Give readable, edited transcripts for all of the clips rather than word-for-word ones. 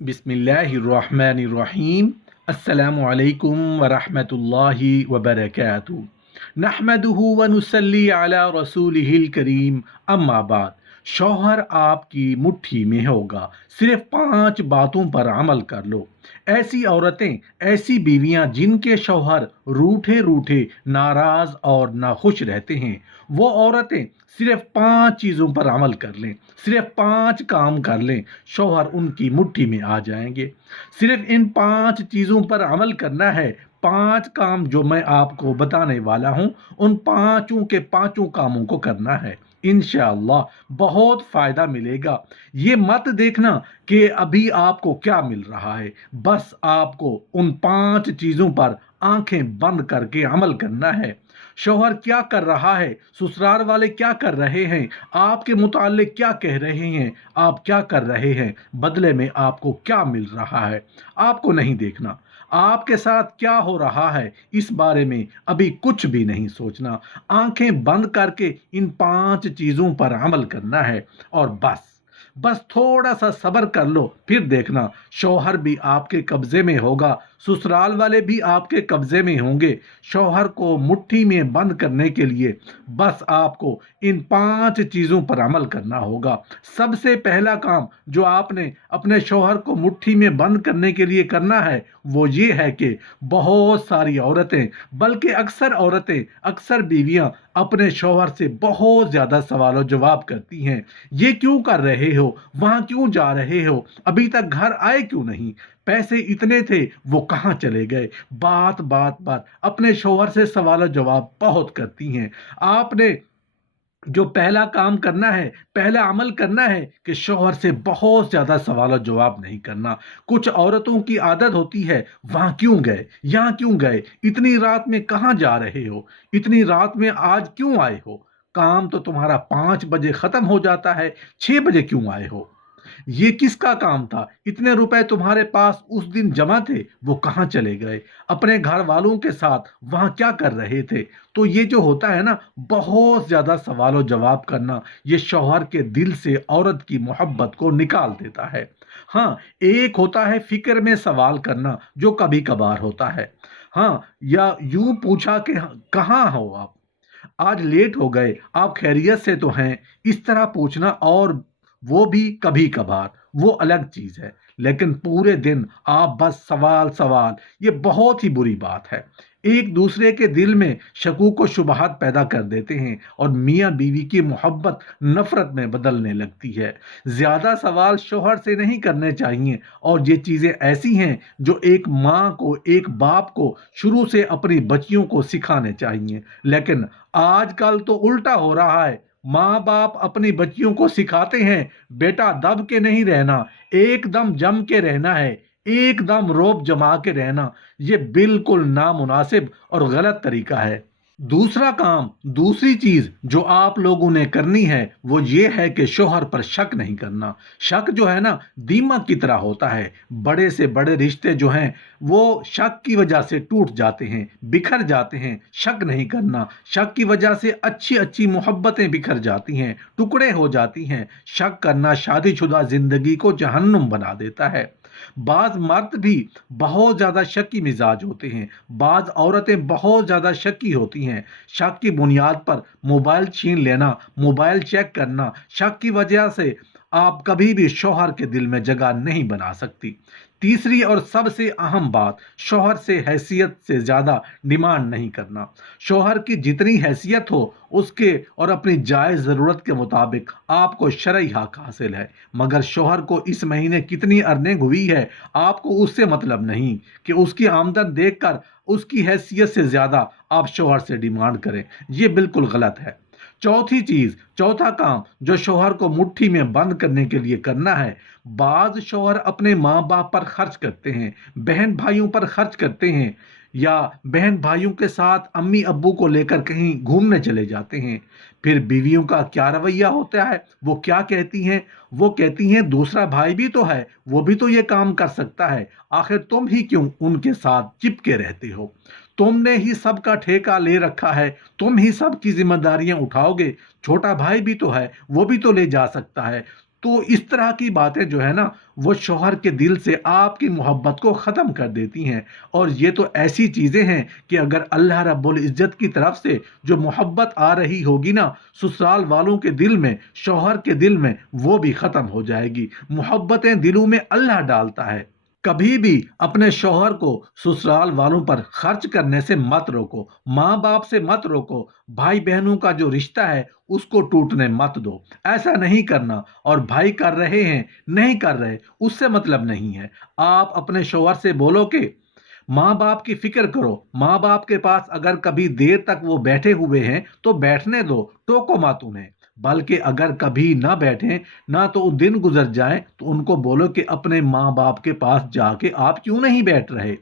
बिस्मिल्लाहिर्रहमानिर्रहीम। अस्सलामु अलैकुम वरहमतुल्लाहि वबरकातुहू। नहमदुहु व नुसल्ली अला रसूलिहिल करीम। अम्मा बाद। शौहर आपकी मुट्ठी में होगा, सिर्फ 5 बातों पर अमल कर लो। ऐसी औरतें, ऐसी बीवियां जिनके शौहर रूठे रूठे, नाराज और नाखुश रहते हैं, वो औरतें सिर्फ 5 चीज़ों पर अमल कर लें, सिर्फ 5 काम कर लें, शौहर उनकी मुट्ठी में आ जाएंगे। सिर्फ इन 5 चीज़ों पर अमल करना है। 5 काम जो मैं आपको बताने वाला हूँ, उन पांचों के पांचों कामों को करना है। इंशाअल्लाह बहुत फायदा मिलेगा। ये मत देखना कि अभी आपको क्या मिल रहा है, बस आपको उन 5 चीज़ों पर आंखें बंद करके अमल करना है। शौहर क्या कर रहा है, ससुराल वाले क्या कर रहे हैं, आपके मुताल्लिक क्या कह रहे हैं, आप क्या कर रहे हैं, बदले में आपको क्या मिल रहा है, आपको नहीं देखना। आपके साथ क्या हो रहा है इस बारे में अभी कुछ भी नहीं सोचना। आंखें बंद करके इन 5 चीज़ों पर अमल करना है और बस बस थोड़ा सा सब्र कर लो, फिर देखना शौहर भी आपके कब्जे में होगा, ससुराल वाले भी आपके कब्जे में होंगे। शौहर को मुट्ठी में बंद करने के लिए बस आपको इन 5 चीज़ों पर अमल करना होगा। सबसे पहला काम जो आपने अपने शौहर को मुट्ठी में बंद करने के लिए करना है, वो ये है कि बहुत सारी औरतें, बल्कि अक्सर औरतें, अक्सर बीवियां अपने शौहर से बहुत ज़्यादा सवाल जवाब करती हैं। ये क्यों कर रहे हो, वहाँ क्यों जा रहे हो, अभी तक घर आए क्यों नहीं, पैसे इतने थे वो कहाँ चले गए। बात बात बात अपने शौहर से सवाल जवाब बहुत करती हैं। आपने जो पहला काम करना है, पहला अमल करना है कि शौहर से बहुत ज़्यादा सवाल जवाब नहीं करना। कुछ औरतों की आदत होती है, वहाँ क्यों गए, यहाँ क्यों गए, इतनी रात में कहाँ जा रहे हो, इतनी रात में आज क्यों आए हो, काम तो तुम्हारा 5 बजे ख़त्म हो जाता है, 6 बजे क्यों आए हो, ये किसका काम था, इतने रुपए तुम्हारे पास उस दिन जमा थे, वो कहाँ चले गए, अपने घर वालों के साथ वहाँ क्या कर रहे थे। तो ये जो होता है ना, बहुत ज़्यादा सवाल जवाब करना, ये शौहर के दिल से औरत की मोहब्बत को निकाल देता है। हाँ, एक होता है फिक्र में सवाल करना, जो कभी कभार होता है। हाँ, या यूं पूछा कि कहाँ हो आप, आज लेट हो गए, आप खैरियत से तो हैं, इस तरह पूछना, और वो भी कभी कभार, वो अलग चीज है। लेकिन पूरे दिन आप बस सवाल सवाल, ये बहुत ही बुरी बात है। एक दूसरे के दिल में शकूक व शुबहात पैदा कर देते हैं और मियाँ बीवी की मोहब्बत नफरत में बदलने लगती है। ज्यादा सवाल शौहर से नहीं करने चाहिए, और ये चीजें ऐसी हैं जो एक माँ को, एक बाप को शुरू से अपनी बच्चियों को सिखाने चाहिए। लेकिन आजकल तो उल्टा हो रहा है। माँ बाप अपनी बच्चियों को सिखाते हैं, बेटा दब के नहीं रहना, एकदम जम के रहना है, एकदम रोब जमा के रहना। ये बिल्कुल नामुनासिब और गलत तरीका है। दूसरा काम, दूसरी चीज जो आप लोगों ने करनी है, वो ये है कि शोहर पर शक नहीं करना। शक जो है ना, दीमक की तरह होता है। बड़े से बड़े रिश्ते जो हैं, वो शक की वजह से टूट जाते हैं, बिखर जाते हैं। शक नहीं करना, शक की वजह से अच्छी अच्छी मोहब्बतें बिखर जाती हैं, टुकड़े हो जाती हैं। शक करना शादीशुदा जिंदगी को जहन्नुम बना देता है। बाज मर्द भी बहुत ज्यादा शक्की मिजाज होते हैं, बाज औरतें बहुत ज्यादा शक्की होती हैं। शक की बुनियाद पर मोबाइल छीन लेना, मोबाइल चेक करना, शक की वजह से आप कभी भी शौहर के दिल में जगह नहीं बना सकती। तीसरी और सबसे अहम बात, शौहर से हैसियत से ज्यादा डिमांड नहीं करना। शौहर की जितनी हैसियत हो, उसके और अपनी जायज जरूरत के मुताबिक आपको शरई हक हासिल है। मगर शौहर को इस महीने कितनी अर्निंग हुई है, आपको उससे मतलब नहीं कि उसकी आमदन देखकर उसकी हैसियत से ज्यादा आप शौहर से डिमांड करें। ये बिल्कुल गलत है। चौथी चीज, चौथा काम जो शौहर को मुट्ठी में बंद करने के लिए करना है, बाज शौहर अपने माँ बाप पर खर्च करते हैं, बहन भाइयों पर खर्च करते हैं, या बहन भाइयों के साथ अम्मी अब्बू को लेकर कहीं घूमने चले जाते हैं। फिर बीवियों का क्या रवैया होता है, वो क्या कहती हैं, वो कहती हैं दूसरा भाई भी तो है, वो भी तो ये काम कर सकता है, आखिर तुम ही क्यों उनके साथ चिपके रहते हो, तुमने ही सबका ठेका ले रखा है, तुम ही सब की जिम्मेदारियां उठाओगे, छोटा भाई भी तो है, वो भी तो ले जा सकता है, تو اس طرح کی باتیں جو ہے نا وہ شوہر کے دل سے آپ کی محبت کو ختم کر دیتی ہیں۔ اور یہ تو ایسی چیزیں ہیں کہ اگر اللہ رب العزت کی طرف سے جو محبت آ رہی ہوگی نا سسرال والوں کے دل میں، شوہر کے دل میں، وہ بھی ختم ہو جائے گی۔ محبتیں دلوں میں اللہ ڈالتا ہے۔ کبھی بھی اپنے شوہر کو سسرال والوں پر خرچ کرنے سے مت روکو، ماں باپ سے مت روکو، بھائی بہنوں کا جو رشتہ ہے اس کو ٹوٹنے مت دو۔ ایسا نہیں کرنا، اور بھائی کر رہے ہیں نہیں کر رہے اس سے مطلب نہیں ہے۔ آپ اپنے شوہر سے بولو کہ ماں باپ کی فکر کرو، ماں باپ کے پاس اگر کبھی دیر تک وہ بیٹھے ہوئے ہیں تو بیٹھنے دو، ٹوکو مت انہیں۔ بلکہ اگر کبھی نہ بیٹھیں، نہ تو دن گزر جائیں، تو ان کو بولو کہ اپنے ماں باپ کے پاس جا کے آپ کیوں نہیں بیٹھ رہے۔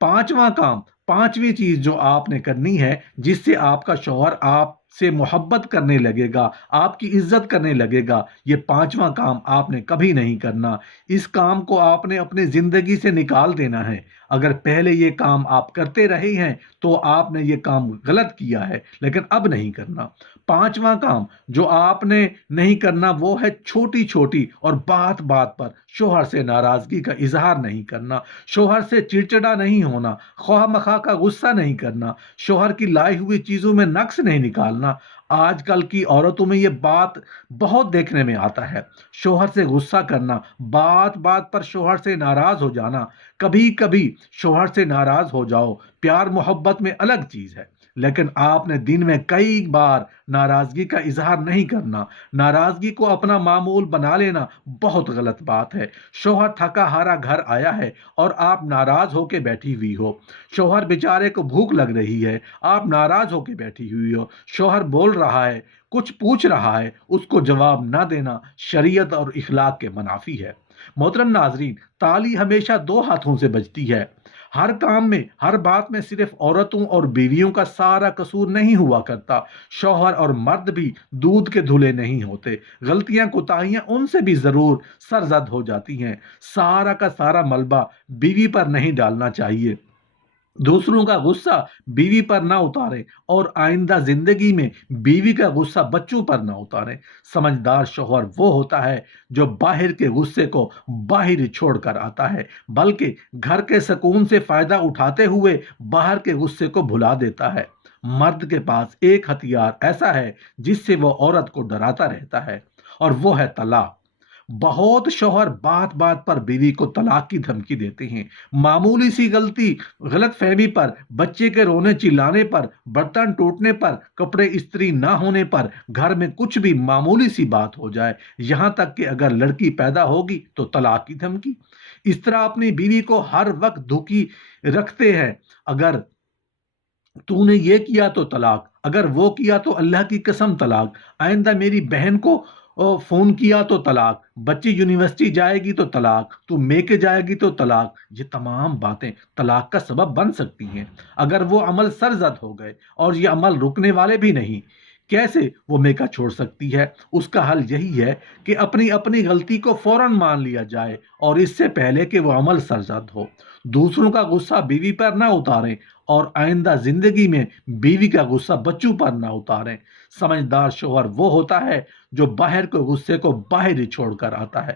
پانچواں کام، پانچویں چیز جو آپ نے کرنی ہے جس سے آپ کا شوہر آپ سے محبت کرنے لگے گا، آپ کی عزت کرنے لگے گا، یہ پانچواں کام آپ نے کبھی نہیں کرنا۔ اس کام کو آپ نے اپنی زندگی سے نکال دینا ہے۔ اگر پہلے یہ کام آپ کرتے رہے ہیں تو آپ نے یہ کام غلط کیا ہے، لیکن اب نہیں کرنا۔ پانچواں کام جو آپ نے نہیں کرنا وہ ہے چھوٹی چھوٹی اور بات بات پر شوہر سے ناراضگی کا اظہار نہیں کرنا، شوہر سے چڑچڑا نہیں ہونا، خواہ مخواہ کا غصہ نہیں کرنا، شوہر کی لائی ہوئی چیزوں میں نقص نہیں نکالنا۔ آج کل کی عورتوں میں یہ بات بہت دیکھنے میں آتا ہے، شوہر سے غصہ کرنا، بات بات پر شوہر سے ناراض ہو جانا۔ کبھی کبھی شوہر سے ناراض ہو جاؤ، پیار محبت میں الگ چیز ہے، لیکن آپ نے دن میں کئی بار ناراضگی کا اظہار نہیں کرنا۔ ناراضگی کو اپنا معمول بنا لینا بہت غلط بات ہے۔ شوہر تھکا ہارا گھر آیا ہے اور آپ ناراض ہو کے بیٹھی ہوئی ہو، شوہر بیچارے کو بھوک لگ رہی ہے، آپ ناراض ہو کے بیٹھی ہوئی ہو، شوہر بول رہا ہے، کچھ پوچھ رہا ہے، اس کو جواب نہ دینا شریعت اور اخلاق کے منافی ہے۔ محترم ناظرین، تالی ہمیشہ دو ہاتھوں سے بجتی ہے۔ ہر کام میں، ہر بات میں صرف عورتوں اور بیویوں کا سارا قصور نہیں ہوا کرتا، شوہر اور مرد بھی دودھ کے دھلے نہیں ہوتے۔ غلطیاں کوتاہیاں ان سے بھی ضرور سرزد ہو جاتی ہیں۔ سارا کا سارا ملبہ بیوی پر نہیں ڈالنا چاہیے، دوسروں کا غصہ بیوی پر نہ اتاریں، اور آئندہ زندگی میں بیوی کا غصہ بچوں پر نہ اتاریں۔ سمجھدار شوہر وہ ہوتا ہے جو باہر کے غصے کو باہر ہی چھوڑ کر آتا ہے، بلکہ گھر کے سکون سے فائدہ اٹھاتے ہوئے باہر کے غصے کو بھلا دیتا ہے۔ مرد کے پاس ایک ہتھیار ایسا ہے جس سے وہ عورت کو ڈراتا رہتا ہے، اور وہ ہے طلاق۔ بہت شوہر بات بات پر بیوی کو طلاق کی دھمکی دیتے ہیں، معمولی سی غلطی، غلط فہمی پر، بچے کے رونے چلانے پر، برتن ٹوٹنے پر، کپڑے استری نہ ہونے پر، گھر میں کچھ بھی معمولی سی بات ہو جائے، یہاں تک کہ اگر لڑکی پیدا ہوگی تو طلاق کی دھمکی۔ اس طرح اپنی بیوی کو ہر وقت دھوکی رکھتے ہیں، اگر تو نے یہ کیا تو طلاق، اگر وہ کیا تو اللہ کی قسم طلاق، آئندہ میری بہن کو فون کیا تو طلاق، بچی یونیورسٹی جائے گی تو طلاق، تو میکے جائے گی تو طلاق۔ یہ تمام باتیں طلاق کا سبب بن سکتی ہیں اگر وہ عمل سرزد ہو گئے، اور یہ عمل رکنے والے بھی نہیں۔ کیسے وہ میکا چھوڑ سکتی ہے؟ اس کا حل یہی ہے کہ اپنی اپنی غلطی کو فوراً مان لیا جائے، اور اس سے پہلے کہ وہ عمل سرزد ہو۔ دوسروں کا غصہ بیوی پر نہ اتاریں، اور آئندہ زندگی میں بیوی کا غصہ بچوں پر نہ اتاریں۔ سمجھدار شوہر وہ ہوتا ہے جو باہر کے غصے کو باہر ہی چھوڑ کر آتا ہے۔